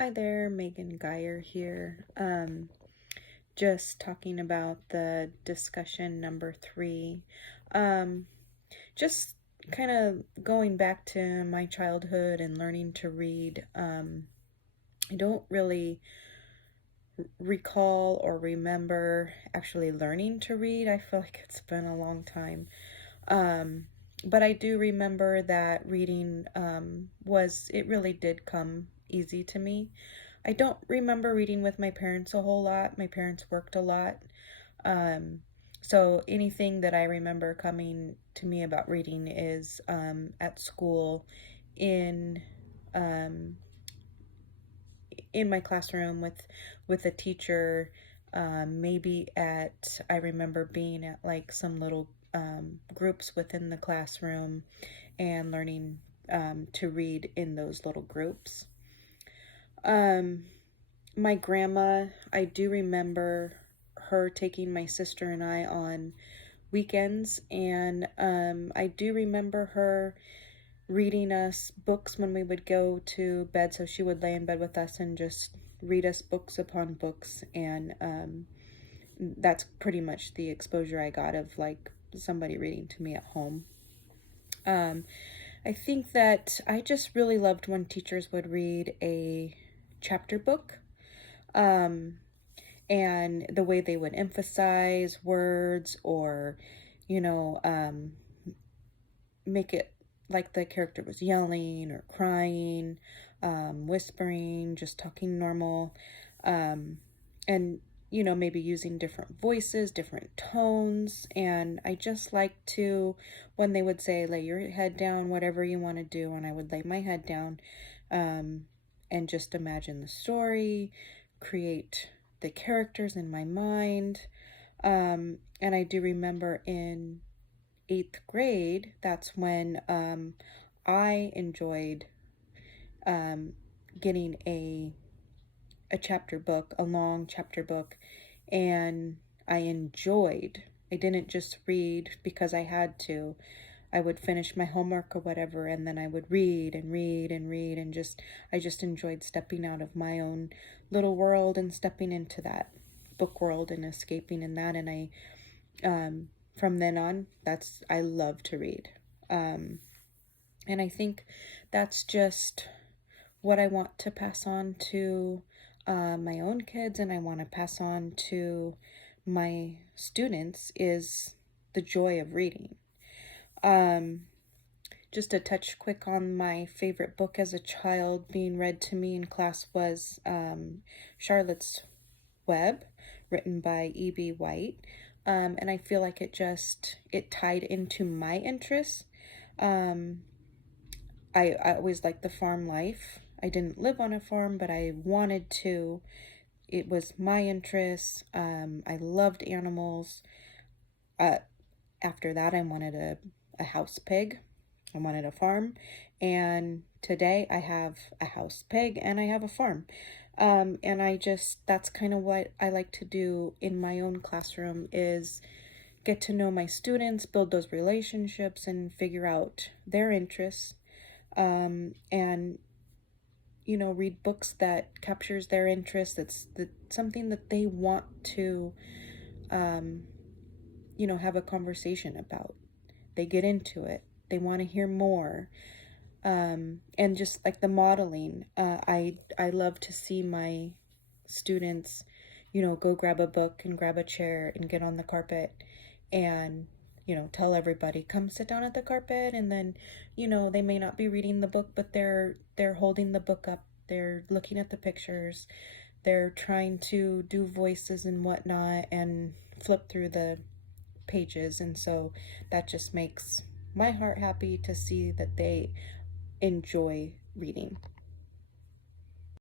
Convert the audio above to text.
Hi there, Megan Geyer here. Just talking about the discussion number 3. Um, just kind of going back to my childhood and learning to read. I don't really recall or remember actually learning to read. I feel like it's been a long time. Um, but I do remember that reading it really did come easy to me. I don't remember reading with my parents a whole lot. My parents worked a lot. Um, so anything that I remember coming to me about reading is at school in um, in my classroom with a teacher. Maybe at I remember being at like some little groups within the classroom and learning to read in those little groups. Um, my grandma, I do remember her taking my sister and I on weekends, and I do remember her reading us books when we would go to bed. So she would lay in bed with us and just read us books upon books, and that's pretty much the exposure I got of like somebody reading to me at home. Um, I think that I just really loved when teachers would read a chapter book. Um, and the way they would emphasize words or, you know, make it like the character was yelling or crying, whispering, just talking normal, um, and maybe using different voices, different tones. And I just like to, when they would say, lay your head down, whatever you want to do, and I would lay my head down, um, and just imagine the story, create the characters in my mind. And I do remember in 8th grade, that's when I enjoyed um, getting a chapter book, a long chapter book, and I didn't just read because I had to. I would finish my homework or whatever, and then I would read and read and read, and I just enjoyed stepping out of my own little world and stepping into that book world and escaping in that. And from then on, I love to read. Um, and I think that's just what I want to pass on to my own kids, and I want to pass on to my students is the joy of reading. Um, just to touch quick on my favorite book as a child being read to me in class was Charlotte's Web, written by E.B. White. And I feel like it tied into my interests. Um, I always liked the farm life. I didn't live on a farm, but I wanted to. It was my interest. I loved animals. Uh, After that, I wanted a house pig. I wanted a farm. And today I have a house pig and I have a farm. And that's kind of what I like to do in my own classroom is get to know my students, build those relationships, and figure out their interests. And read books that captures their interest. That's something that they want to, um, have a conversation about. They get into it. They want to hear more. And just like the modeling, I love to see my students, go grab a book and grab a chair and get on the carpet and tell everybody come sit down at the carpet, and then they may not be reading the book, but they're holding the book up, they're looking at the pictures, they're trying to do voices and whatnot and flip through the pages. And so that just makes my heart happy to see that they enjoy reading.